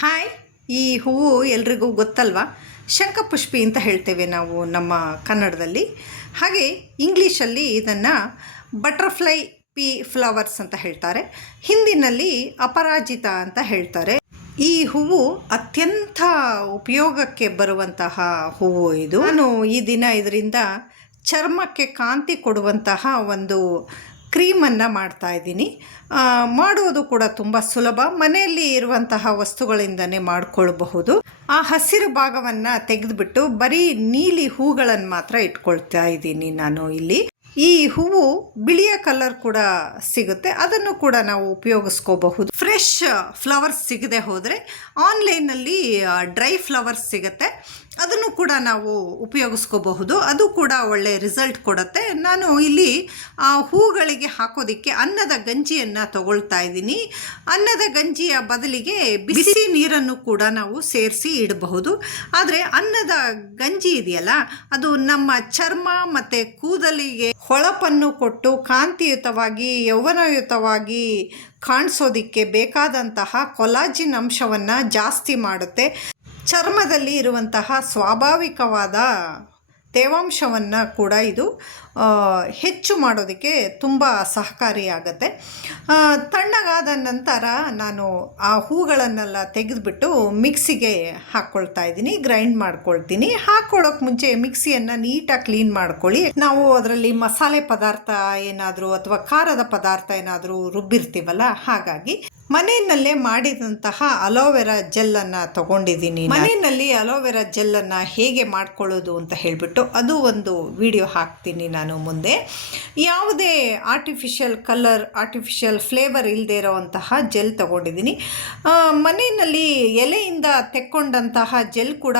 Hi. ಈ ಹೂವು ಎಲ್ರಿಗೂ ಗೊತ್ತಲ್ವಾ? ಶಂಖಪುಷ್ಪಿ ಅಂತ ಹೇಳ್ತೇವೆ ನಾವು ನಮ್ಮ ಕನ್ನಡದಲ್ಲಿ. ಹಾಗೆ ಇಂಗ್ಲೀಷಲ್ಲಿ ಇದನ್ನು ಬಟರ್ಫ್ಲೈ ಪಿ ಫ್ಲವರ್ಸ್ ಅಂತ ಹೇಳ್ತಾರೆ. ಹಿಂದಿನಲ್ಲಿ ಅಪರಾಜಿತ ಅಂತ ಹೇಳ್ತಾರೆ. ಈ ಹೂವು ಅತ್ಯಂತ ಉಪಯೋಗಕ್ಕೆ ಬರುವಂತಹ ಹೂವು ಇದು. ನಾನು ಈ ದಿನ ಇದರಿಂದ ಚರ್ಮಕ್ಕೆ ಕಾಂತಿ ಕೊಡುವಂತಹ ಒಂದು ಕ್ರೀಮನ್ನು ಮಾಡ್ತಾ ಇದ್ದೀನಿ. ಆ, ಮಾಡೋದು ಕೂಡ ತುಂಬ ಸುಲಭ. ಮನೆಯಲ್ಲಿ ಇರುವಂತಹ ವಸ್ತುಗಳಿಂದನೇ ಮಾಡ್ಕೊಳ್ಬಹುದು. ಆ ಹಸಿರು ಭಾಗವನ್ನು ತೆಗೆದುಬಿಟ್ಟು ಬರೀ ನೀಲಿ ಹೂಗಳನ್ನು ಮಾತ್ರ ಇಟ್ಕೊಳ್ತಾ ಇದ್ದೀನಿ ನಾನು ಇಲ್ಲಿ. ಈ ಹೂವು ಬಿಳಿಯ ಕಲರ್ ಕೂಡ ಸಿಗುತ್ತೆ. ಅದನ್ನು ಕೂಡ ನಾವು ಉಪಯೋಗಿಸ್ಕೋಬಹುದು. ಫ್ರೆಶ್ ಫ್ಲವರ್ಸ್ ಸಿಗದೆ ಹೋದರೆ ಆನ್ಲೈನಲ್ಲಿ ಡ್ರೈ ಫ್ಲವರ್ಸ್ ಸಿಗುತ್ತೆ. ಅದನ್ನು ಕೂಡ ನಾವು ಉಪಯೋಗಿಸ್ಕೋಬಹುದು. ಅದು ಕೂಡ ಒಳ್ಳೆ ರಿಸಲ್ಟ್ ಕೊಡುತ್ತೆ. ನಾನು ಇಲ್ಲಿ ಆ ಹೂಗಳಿಗೆ ಹಾಕೋದಕ್ಕೆ ಅನ್ನದ ಗಂಜಿಯನ್ನು ತಗೊಳ್ತಾ ಇದ್ದೀನಿ. ಅನ್ನದ ಗಂಜಿಯ ಬದಲಿಗೆ ಬಿಸಿ ನೀರನ್ನು ಕೂಡ ನಾವು ಸೇರಿಸಿ ಇಡಬಹುದು. ಆದರೆ ಅನ್ನದ ಗಂಜಿ ಇದೆಯಲ್ಲ ಅದು ನಮ್ಮ ಚರ್ಮ ಮತ್ತು ಕೂದಲಿಗೆ ಹೊಳಪನ್ನು ಕೊಟ್ಟು ಕಾಂತಿಯುತವಾಗಿ ಯೌವನಯುತವಾಗಿ ಕಾಣಿಸೋದಕ್ಕೆ ಬೇಕಾದಂತಹ ಕೊಲಾಜಿನ್ ಅಂಶವನ್ನು ಜಾಸ್ತಿ ಮಾಡುತ್ತೆ. ಚರ್ಮದಲ್ಲಿ ಇರುವಂತಹ ಸ್ವಾಭಾವಿಕವಾದ ತೇವಾಂಶವನ್ನು ಕೂಡ ಇದು ಹೆಚ್ಚು ಮಾಡೋದಕ್ಕೆ ತುಂಬ ಸಹಕಾರಿಯಾಗತ್ತೆ. ತಣ್ಣಗಾದ ನಂತರ ನಾನು ಆ ಹೂಗಳನ್ನೆಲ್ಲ ತೆಗೆದುಬಿಟ್ಟು ಮಿಕ್ಸಿಗೆ ಹಾಕ್ಕೊಳ್ತಾ ಇದ್ದೀನಿ, ಗ್ರೈಂಡ್ ಮಾಡ್ಕೊಳ್ತೀನಿ. ಹಾಕ್ಕೊಳ್ಳೋಕೆ ಮುಂಚೆ ಮಿಕ್ಸಿಯನ್ನು ನೀಟಾಗಿ ಕ್ಲೀನ್ ಮಾಡ್ಕೊಳ್ಳಿ. ನಾವು ಅದರಲ್ಲಿ ಮಸಾಲೆ ಪದಾರ್ಥ ಏನಾದರೂ ಅಥವಾ ಖಾರದ ಪದಾರ್ಥ ಏನಾದರೂ ರುಬ್ಬಿರ್ತೀವಲ್ಲ, ಹಾಗಾಗಿ ಮನೆಯಲ್ಲೇ ಮಾಡಿದಂತಹ ಅಲೋವೆರಾ ಜೆಲ್ಲನ್ನು ತಗೊಂಡಿದ್ದೀನಿ ಮನೆಯಲ್ಲಿ ಅಲೋವೆರಾ ಜೆಲ್ಲನ್ನು ಹೇಗೆ ಮಾಡ್ಕೊಳ್ಳೋದು ಅಂತ ಹೇಳಿಬಿಟ್ಟು ಅದು ಒಂದು ವಿಡಿಯೋ ಹಾಕ್ತೀನಿ ನಾನು ಮುಂದೆ. ಯಾವುದೇ ಆರ್ಟಿಫಿಷಿಯಲ್ ಕಲರ್ ಆರ್ಟಿಫಿಷಿಯಲ್ ಫ್ಲೇವರ್ ಇಲ್ಲದೆ ಇರೋವಂತಹ ಜೆಲ್ ತಗೊಂಡಿದ್ದೀನಿ. ಮನೆಯಲ್ಲಿ ಎಲೆಯಿಂದ ತೆಕ್ಕೊಂಡಂತಹ ಜೆಲ್ ಕೂಡ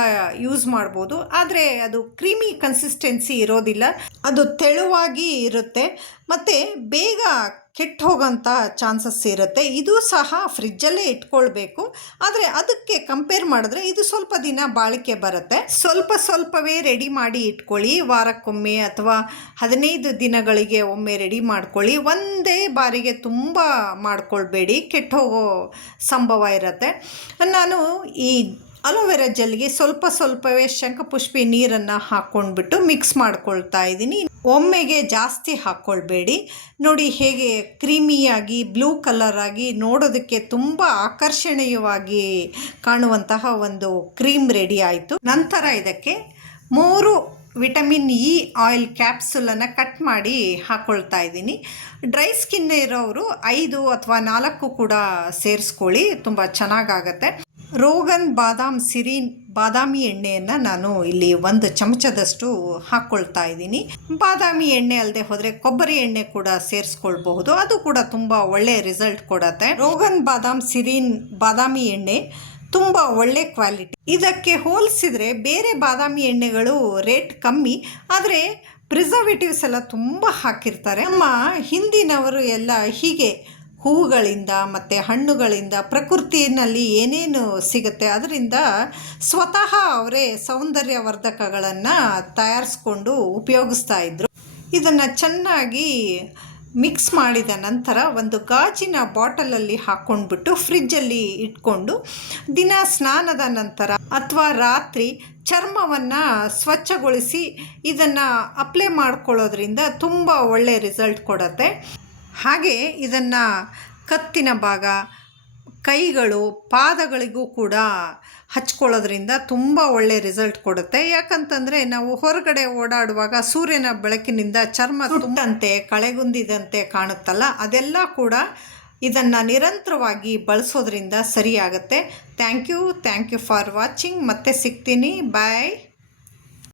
ಯೂಸ್ ಮಾಡ್ಬೋದು. ಆದರೆ ಅದು ಕ್ರೀಮಿ ಕನ್ಸಿಸ್ಟೆನ್ಸಿ ಇರೋದಿಲ್ಲ. ಅದು ತೆಳುವಾಗಿ ಇರುತ್ತೆ. ಮತ್ತು ಬೇಗ ಕೆಟ್ಟು ಹೋಗೋಂಥ ಚಾನ್ಸಸ್ ಇರುತ್ತೆ. ಇದು ಸಹ ಫ್ರಿಜ್ಜಲ್ಲೇ ಇಟ್ಕೊಳ್ಬೇಕು. ಆದರೆ ಅದಕ್ಕೆ ಕಂಪೇರ್ ಮಾಡಿದ್ರೆ ಇದು ಸ್ವಲ್ಪ ದಿನ ಬಾಳಿಕೆ ಬರುತ್ತೆ. ಸ್ವಲ್ಪ ಸ್ವಲ್ಪವೇ ರೆಡಿ ಮಾಡಿ ಇಟ್ಕೊಳ್ಳಿ. ವಾರಕ್ಕೊಮ್ಮೆ ಅಥವಾ ಹದಿನೈದು ದಿನಗಳಿಗೆ ಒಮ್ಮೆ ರೆಡಿ ಮಾಡ್ಕೊಳ್ಳಿ. ಒಂದೇ ಬಾರಿಗೆ ತುಂಬ ಮಾಡ್ಕೊಳ್ಬೇಡಿ. ಕೆಟ್ಟು ಹೋಗೋ ಸಂಭವ ಇರುತ್ತೆ. ನಾನು ಈ ಅಲೋವೆರಾ ಜೆಲ್ಗೆ ಸ್ವಲ್ಪ ಸ್ವಲ್ಪವೇ ಶಂಖಪುಷ್ಪಿ ನೀರನ್ನು ಹಾಕ್ಕೊಂಡ್ಬಿಟ್ಟು ಮಿಕ್ಸ್ ಮಾಡ್ಕೊಳ್ತಾ ಇದ್ದೀನಿ. ಒಮ್ಮೆಗೆ ಜಾಸ್ತಿ ಹಾಕ್ಕೊಳ್ಬೇಡಿ. ನೋಡಿ ಹೇಗೆ ಕ್ರೀಮಿಯಾಗಿ, ಬ್ಲೂ ಕಲರ್ ಆಗಿ ನೋಡೋದಕ್ಕೆ ತುಂಬ ಆಕರ್ಷಣೀಯವಾಗಿ ಕಾಣುವಂತಹ ಒಂದು ಕ್ರೀಮ್ ರೆಡಿ ಆಯಿತು. ನಂತರ ಇದಕ್ಕೆ ಮೂರು ವಿಟಮಿನ್ ಇ ಆಯಿಲ್ ಕ್ಯಾಪ್ಸುಲನ್ನು ಕಟ್ ಮಾಡಿ ಹಾಕ್ಕೊಳ್ತಾ ಇದ್ದೀನಿ. ಡ್ರೈ ಸ್ಕಿನ್ ಇರೋರು ಐದು ಅಥವಾ ನಾಲ್ಕು ಕೂಡ ಸೇರಿಸ್ಕೊಳ್ಳಿ, ತುಂಬ ಚೆನ್ನಾಗಾಗತ್ತೆ. ರೋಗನ್ ಬಾದಾಮ್ ಸಿರಿನ್ ಬಾದಾಮಿ ಎಣ್ಣೆಯನ್ನು ನಾನು ಇಲ್ಲಿ ಒಂದು ಚಮಚದಷ್ಟು ಹಾಕ್ಕೊಳ್ತಾ ಇದ್ದೀನಿ. ಬಾದಾಮಿ ಎಣ್ಣೆ ಅಲ್ಲದೆ ಹೋದರೆ ಕೊಬ್ಬರಿ ಎಣ್ಣೆ ಕೂಡ ಸೇರಿಸ್ಕೊಳ್ಬಹುದು. ಅದು ಕೂಡ ತುಂಬ ಒಳ್ಳೆಯ ರಿಸಲ್ಟ್ ಕೊಡತ್ತೆ. ರೋಗನ್ ಬಾದಾಮ್ ಸಿರಿನ್ ಬಾದಾಮಿ ಎಣ್ಣೆ ತುಂಬ ಒಳ್ಳೆ ಕ್ವಾಲಿಟಿ. ಇದಕ್ಕೆ ಹೋಲಿಸಿದರೆ ಬೇರೆ ಬಾದಾಮಿ ಎಣ್ಣೆಗಳು ರೇಟ್ ಕಮ್ಮಿ, ಆದರೆ ಪ್ರಿಸರ್ವೇಟಿವ್ಸ್ ಎಲ್ಲ ತುಂಬ ಹಾಕಿರ್ತಾರೆ. ನಮ್ಮ ಹಿಂದಿನವರು ಎಲ್ಲ ಹೀಗೆ ಹೂವುಗಳಿಂದ ಮತ್ತು ಹಣ್ಣುಗಳಿಂದ ಪ್ರಕೃತಿಯಲ್ಲಿ ಏನೇನು ಸಿಗುತ್ತೆ ಅದರಿಂದ ಸ್ವತಃ ಅವರೇ ಸೌಂದರ್ಯವರ್ಧಕಗಳನ್ನು ತಯಾರಿಸ್ಕೊಂಡು ಉಪಯೋಗಿಸ್ತಾ ಇದ್ರು. ಇದನ್ನು ಚೆನ್ನಾಗಿ ಮಿಕ್ಸ್ ಮಾಡಿದ ನಂತರ ಒಂದು ಗಾಜಿನ ಬಾಟಲಲ್ಲಿ ಹಾಕ್ಕೊಂಡ್ಬಿಟ್ಟು ಫ್ರಿಜ್ಜಲ್ಲಿ ಇಟ್ಕೊಂಡು ದಿನ ಸ್ನಾನದ ನಂತರ ಅಥವಾ ರಾತ್ರಿ ಚರ್ಮವನ್ನು ಸ್ವಚ್ಛಗೊಳಿಸಿ ಇದನ್ನು ಅಪ್ಲೈ ಮಾಡ್ಕೊಳ್ಳೋದ್ರಿಂದ ತುಂಬ ಒಳ್ಳೆಯ ರಿಸಲ್ಟ್ ಕೊಡುತ್ತೆ. ಹಾಗೆ ಇದನ್ನು ಕತ್ತಿನ ಭಾಗ, ಕೈಗಳು, ಪಾದಗಳಿಗೂ ಕೂಡ ಹಚ್ಕೊಳ್ಳೋದ್ರಿಂದ ತುಂಬ ಒಳ್ಳೆ ರಿಸಲ್ಟ್ ಕೊಡುತ್ತೆ. ಯಾಕಂತಂದರೆ ನಾವು ಹೊರಗಡೆ ಓಡಾಡುವಾಗ ಸೂರ್ಯನ ಬೆಳಕಿನಿಂದ ಚರ್ಮ ತುಂಬಿದಂತೆ ಕಳೆಗುಂದಿದಂತೆ ಕಾಣುತ್ತಲ್ಲ, ಅದೆಲ್ಲ ಕೂಡ ಇದನ್ನು ನಿರಂತರವಾಗಿ ಬಳಸೋದ್ರಿಂದ ಸರಿಯಾಗುತ್ತೆ. Thank you thank you for watching ಮತ್ತೆ ಸಿಗ್ತೀನಿ. ಬಾಯ್